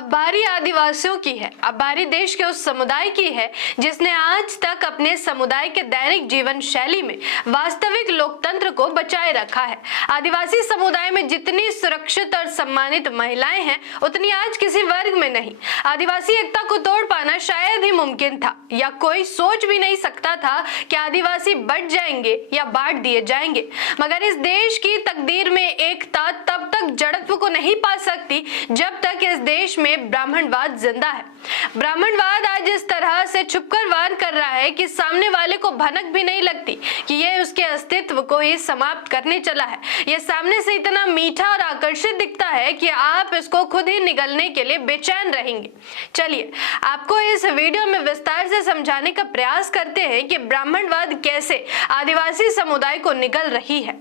अब बारी आदिवासियों की है। अब बारी देश के उस समुदाय की है जिसने आज तक अपने समुदाय के दैनिक जीवन शैली में वास्तविक लोकतंत्र को बचाए रखा है। आदिवासी समुदाय में जितनी सुरक्षित और सम्मानित महिलाएं हैं उतनी आज किसी वर्ग में नहीं। आदिवासी एकता को तोड़ पाना शायद ही मुमकिन था, या कोई सोच भी नहीं सकता था कि आदिवासी बढ़ जाएंगे या बांट दिए जाएंगे। मगर इस देश की तकदीर में एकता तब तक जड़त्व को नहीं पा सकती जब तक इस देश में ब्राह्मणवाद जिंदा है। ब्राह्मणवाद आज इस तरह से छुपकर वार कर रहा है कि सामने वाले को भनक भी नहीं लगती कि यह उसके अस्तित्व को ही समाप्त करने चला है। यह सामने से इतना मीठा और आकर्षित दिखता है कि आप इसको खुद ही निगलने के लिए बेचैन रहेंगे। चलिए आपको इस वीडियो में विस्तार से समझाने का प्रयास करते हैं कि ब्राह्मणवाद कैसे आदिवासी समुदाय को निगल रही है।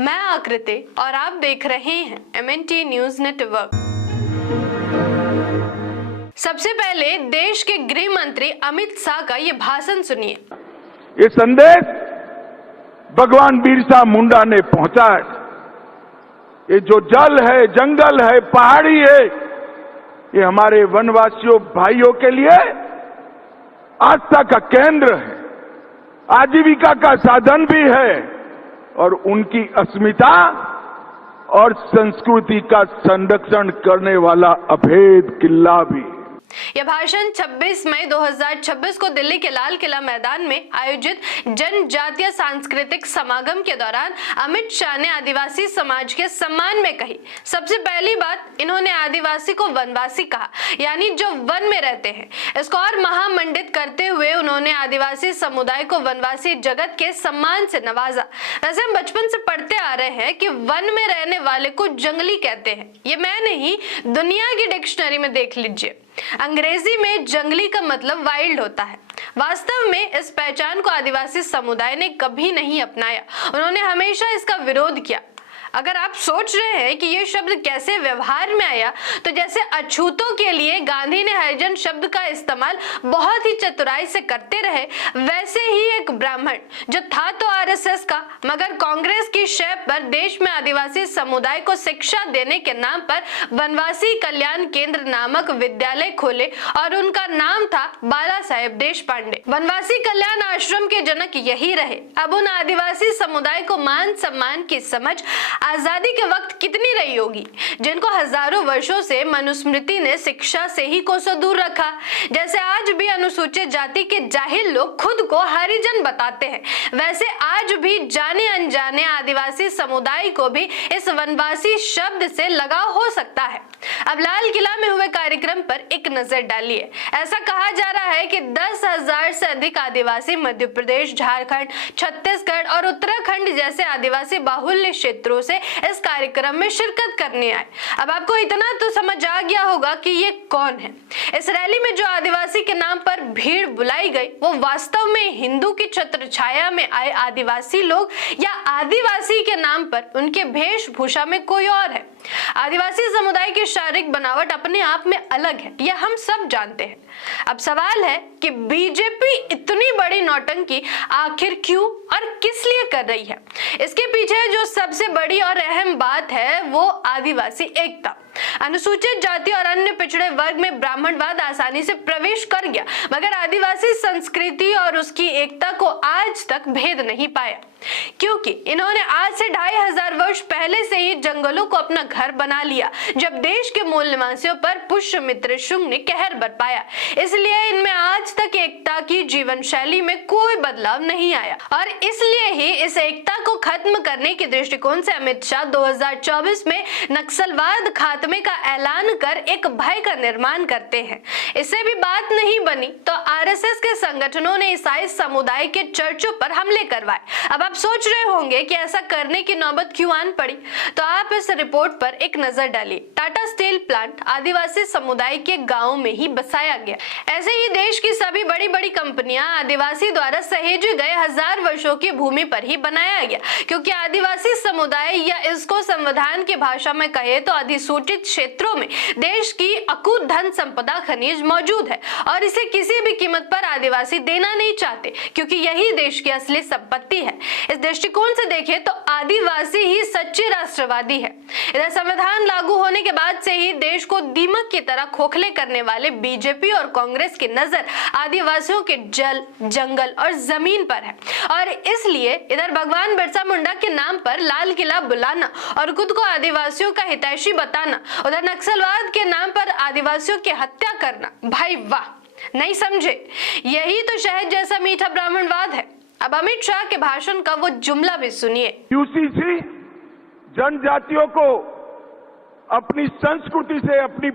मैं आकृति और आप देख रहे हैं MNT न्यूज नेटवर्क। सबसे पहले देश के गृह मंत्री अमित शाह का ये भाषण सुनिए। ये संदेश भगवान बिरसा मुंडा ने पहुंचाया। ये जो जल है, जंगल है, पहाड़ी है, ये हमारे वनवासियों भाइयों के लिए आस्था का केंद्र है, आजीविका का साधन भी है और उनकी अस्मिता और संस्कृति का संरक्षण करने वाला अभेद किला भी। यह भाषण 26 मई 2026 को दिल्ली के लाल किला मैदान में आयोजित जनजातीय सांस्कृतिक समागम के दौरान अमित शाह ने आदिवासी समाज के सम्मान में कही। सबसे पहली बात, इन्होंने आदिवासी को वनवासी कहा, यानी जो वन में रहते हैं। इसको और महामंडित करते हुए उन्होंने आदिवासी समुदाय को वनवासी जगत के सम्मान से नवाजा। वैसे हम बचपन से पढ़ते आ रहे हैं कि वन में रहने वाले को जंगली कहते हैं। ये मैं नहीं, दुनिया की डिक्शनरी में देख लीजिए। अंग्रेजी में जंगली का मतलब वाइल्ड होता है। वास्तव में इस पहचान को आदिवासी समुदाय ने कभी नहीं अपनाया। उन्होंने हमेशा इसका विरोध किया। अगर आप सोच रहे हैं कि ये शब्द कैसे व्यवहार में आया, तो जैसे अछूतों के लिए गांधी ने हरिजन शब्द का इस्तेमाल बहुत ही चतुराई से करते रहे, वैसे ही एक ब्राह्मण जो था तो RSS का, मगर कांग्रेस की शय पर देश में आदिवासी समुदाय को शिक्षा देने के नाम पर वनवासी कल्याण केंद्र नामक विद्यालय खोले और उनका नाम था बाला साहेब देशपांडे। वनवासी कल्याण आश्रम के जनक यही रहे। अब उन आदिवासी समुदाय को मान सम्मान की समझ आजादी के वक्त कितनी रही होगी, जिनको हजारों वर्षों से मनुस्मृति ने शिक्षा से ही कोसों दूर रखा। जैसे आज भी अनुसूचित जाति के जाहिल लोग खुद को हरिजन बताते हैं, वैसे आज भी जाने अनजाने आदिवासी समुदाय को भी इस वनवासी शब्द से लगाव हो सकता है। अब लाल किला में हुए कार्यक्रम पर एक नजर डालिए। ऐसा कहा जा रहा है कि 10,000 से अधिक आदिवासी मध्य प्रदेश, झारखंड, छत्तीसगढ़ और उत्तराखंड जैसे आदिवासी बाहुल्य क्षेत्रों से इस कार्यक्रम में शिरकत करने आए। अब आपको इतना तो समझ आ गया होगा कि ये कौन है। इस रैली में जो आदिवासी के नाम पर भीड़ बुलाई गई, वो वास्तव में हिंदू की छत्र छाया में आए आदिवासी लोग, या आदिवासी के नाम पर उनके वेशभूषा में कोई और है। आदिवासी समुदाय की शारीरिक बनावट अपने आप में अलग है, यह हम सब जानते हैं। अब सवाल है कि बीजेपी इतनी बड़ी नौटंकी आखिर क्यों और किस लिए कर रही है। इसके पीछे जो सबसे बड़ी और अहम बात है वो आदिवासी एकता। अनुसूचित जाति और अन्य पिछड़े वर्ग में ब्राह्मणवाद आसानी से प्रवेश कर गया, मगर आदिवासी संस्कृति और उसकी एकता को आज तक भेद नहीं पाया, क्योंकि इन्होंने आज से 2500 वर्ष पहले से ही जंगलों को अपना घर बना लिया, जब देश के मूल निवासियों पर पुष्यमित्र शुंग ने कहर बरपाया। इसलिए इनमें आज तक एकता की जीवन शैली में कोई बदलाव नहीं आया, और इसलिए ही इस एकता को खत्म करने के दृष्टिकोण से अमित शाह 2024 में नक्सलवाद खात्मे का ऐलान कर एक भय का निर्माण करते हैं। इससे भी बात नहीं बनी तो RSS के संगठनों ने ईसाई समुदाय के चर्चों पर हमले करवाए। अब आप सोच रहे होंगे कि ऐसा करने की नौबत क्यों आन पड़ी, तो आप इस रिपोर्ट पर एक नजर डालिए। टाटा स्टील प्लांट आदिवासी समुदाय के गांव में ही बसाया गया। ऐसे ही देश की सभी बड़ी बड़ी कंपनियां आदिवासी द्वारा सहेजे गए 1000 वर्षों की भूमि पर ही बनाया गया, क्योंकि आदिवासी समुदाय, या इसको संविधान की भाषा में कहे तो अधिसूचित शासित क्षेत्रों में देश की अकूत धन संपदा खनिज मौजूद है और इसे किसी भी कीमत पर आदिवासी देना नहीं चाहते, क्योंकि यही देश की असली संपत्ति है। इस दृष्टिकोण से देखें तो आदिवासी ही सच्चे राष्ट्रवादी है। इधर संविधान लागू होने के बाद से ही देश को दीमक की तरह खोखले करने वाले बीजेपी और कांग्रेस की नजर आदिवासियों के जल, जंगल और जमीन पर है और इसलिए इधर भगवान बिरसा मुंडा के नाम पर लाल किला बुलाना और खुद को आदिवासियों का हितैषी बताना, उधर नक्सलवाद के नाम पर आदिवासियों की हत्या करना, भाई वाह, नहीं समझे? यही तो शहद जैसा मीठा ब्राह्मणवाद है। अब अमित शाह के भाषण का वो जुमला भी सुनिए। यूसीसी जनजातियों को अपनी संस्कृति से, अपनी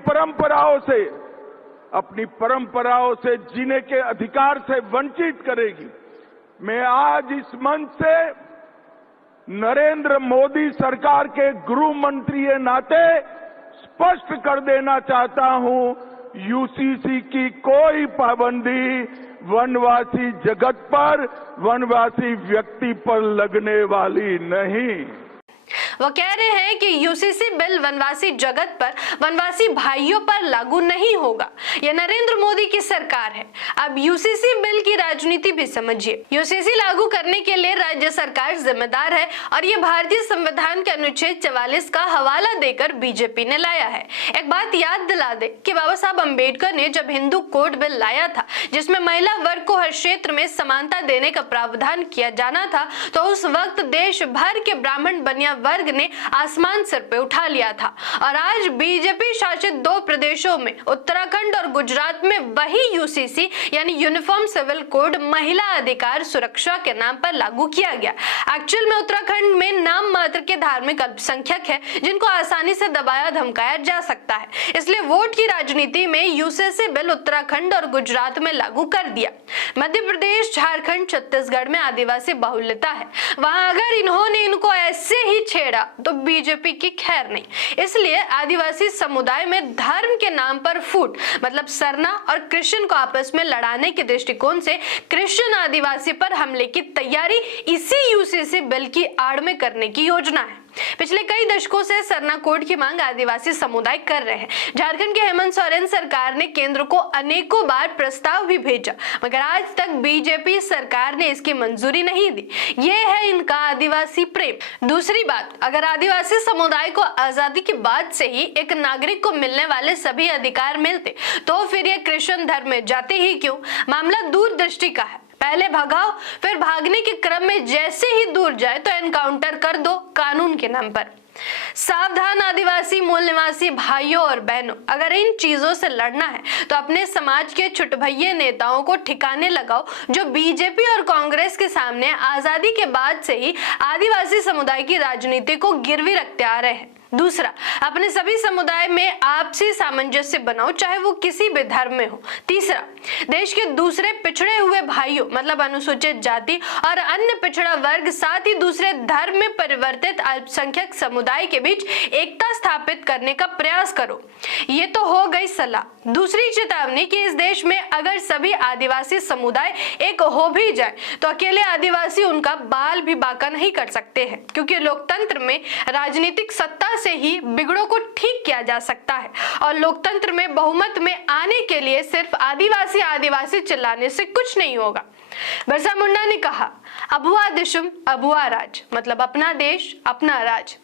परंपराओं से जीने के अधिकार से वंचित करेगी। मैं आज इस मंच से नरेंद्र मोदी सरकार के गृह मंत्री के नाते स्पष्ट कर देना चाहता हूं, यूसीसी की कोई पाबंदी वनवासी जगत पर, वनवासी व्यक्ति पर लगने वाली नहीं। वो कह रहे हैं कि यूसीसी बिल वनवासी जगत पर, वनवासी भाइयों पर लागू नहीं होगा। यह नरेंद्र मोदी की सरकार है। अब यूसीसी बिल की राजनीति भी समझिए। यूसीसी लागू करने के लिए राज्य सरकार जिम्मेदार है और ये भारतीय संविधान के अनुच्छेद 44 का हवाला देकर बीजेपी ने लाया है। एक बात याद दिला दे कि बाबा साहब अम्बेडकर ने जब हिंदू कोड बिल लाया था, जिसमें महिला वर्ग को हर क्षेत्र में समानता देने का प्रावधान किया जाना था, तो उस वक्त देश भर के ब्राह्मण बनिया वर्ग ने आसमान सिर पे उठा लिया था और आज बीजेपी शासित 2 प्रदेशों में, उत्तराखंड और गुजरात में, वही यूसीसी यानी यूनिफॉर्म सिविल कोड महिला अधिकार सुरक्षा के नाम पर लागू किया गया। एक्चुअल में उत्तराखंड में नाम मात्र के धार्मिक अल्पसंख्यक है जिनको आसानी से दबाया धमकाया जा सकता है, इसलिए वोट की राजनीति में यूसीसी बिल उत्तराखंड और गुजरात में लागू कर दिया। मध्य प्रदेश, झारखंड, छत्तीसगढ़ में आदिवासी बहुल्यता है, वहां अगर इन्होंने इनको ऐसे ही छेड़ा तो बीजेपी की खैर नहीं। इसलिए आदिवासी समुदाय में धर्म के नाम पर फूट, मतलब सरना और क्रिश्चियन को आपस में लड़ाने के दृष्टिकोण से क्रिश्चियन आदिवासी पर हमले की तैयारी इसी यूसीसी बिल की आड़ में करने की योजना है। पिछले कई दशकों से सरना कोड की मांग आदिवासी समुदाय कर रहे हैं। झारखंड के हेमंत सोरेन सरकार ने केंद्र को अनेकों बार प्रस्ताव भी भेजा, मगर आज तक बीजेपी सरकार ने इसकी मंजूरी नहीं दी। ये है इनका आदिवासी प्रेम। दूसरी बात, अगर आदिवासी समुदाय को आजादी के बाद से ही एक नागरिक को मिलने वाले सभी अधिकार मिलते, तो फिर ये क्रिश्चियन धर्म में जाते ही क्यों? मामला दूरदृष्टि का है। पहले भगाओ, फिर भागने के क्रम में जैसे ही दूर जाए तो एनकाउंटर कर दो कानून के नाम पर। सावधान आदिवासी मूल निवासी भाइयों और बहनों, अगर इन चीजों से लड़ना है तो अपने समाज के छुटभैये नेताओं को ठिकाने लगाओ जो बीजेपी और कांग्रेस के सामने आजादी के बाद से ही आदिवासी समुदाय की राजनीति को गिरवी रखते आ रहे हैं। दूसरा, अपने सभी समुदाय में आपसी सामंजस्य बनाओ, चाहे वो किसी भी धर्म में हो। तीसरा, देश के दूसरे पिछड़े हुए भाइयों, मतलब अनुसूचित जाति और अन्य पिछड़ा वर्ग, साथ ही दूसरे धर्म में परिवर्तित अल्पसंख्यक समुदाय के बीच एकता स्थापित करने का प्रयास करो। ये तो हो गई सलाह। दूसरी चेतावनी कि इस देश में अगर सभी आदिवासी समुदाय एक हो भी जाए तो अकेले आदिवासी उनका बाल भी बांका नहीं कर सकते हैं, क्योंकि लोकतंत्र में राजनीतिक सत्ता से ही बिगड़ों को ठीक किया जा सकता है और लोकतंत्र में बहुमत में आने के लिए सिर्फ आदिवासी आदिवासी चिल्लाने से कुछ नहीं होगा। बिरसा मुंडा ने कहा, अभुआ दिशुम अभुआ राज, मतलब अपना देश अपना राज।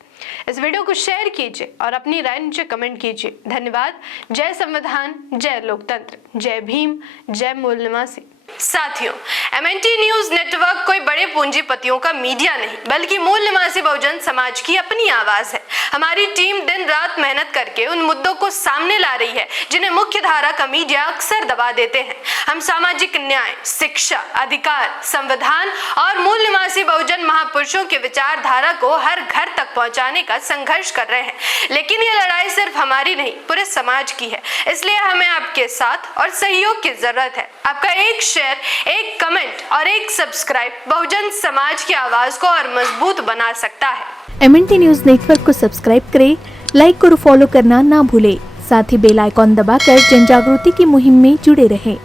इस वीडियो को शेयर कीजिए और अपनी राय नीचे कमेंट कीजिए। धन्यवाद। जय संविधान, जय लोकतंत्र, जय भीम, जय मूल निवासी। साथियों, MNT न्यूज नेटवर्क कोई बड़े पूंजीपतियों का मीडिया नहीं, बल्कि मूल निवासी बहुजन समाज की अपनी आवाज है। हमारी टीम दिन रात मेहनत करके उन मुद्दों को सामने ला रही है जिन्हें मुख्य धारा का मीडिया अक्सर दबा देते हैं। हम सामाजिक न्याय, शिक्षा, अधिकार, संविधान और मूल निवासी बहुजन महापुरुषों की विचारधारा को हर घर तक पहुंचाने का संघर्ष कर रहे हैं। लेकिन ये लड़ाई सिर्फ हमारी नहीं, पूरे समाज की है। इसलिए हमें आपके साथ और सहयोग की जरूरत है। आपका एक शेयर, एक कमेंट और एक सब्सक्राइब बहुजन समाज की आवाज को और मजबूत बना सकता है। MNT न्यूज नेटवर्क को सब्सक्राइब करें, लाइक और फॉलो करना ना भूलें। साथ ही बेल आइकॉन दबाकर जन जागृति की मुहिम में जुड़े रहें।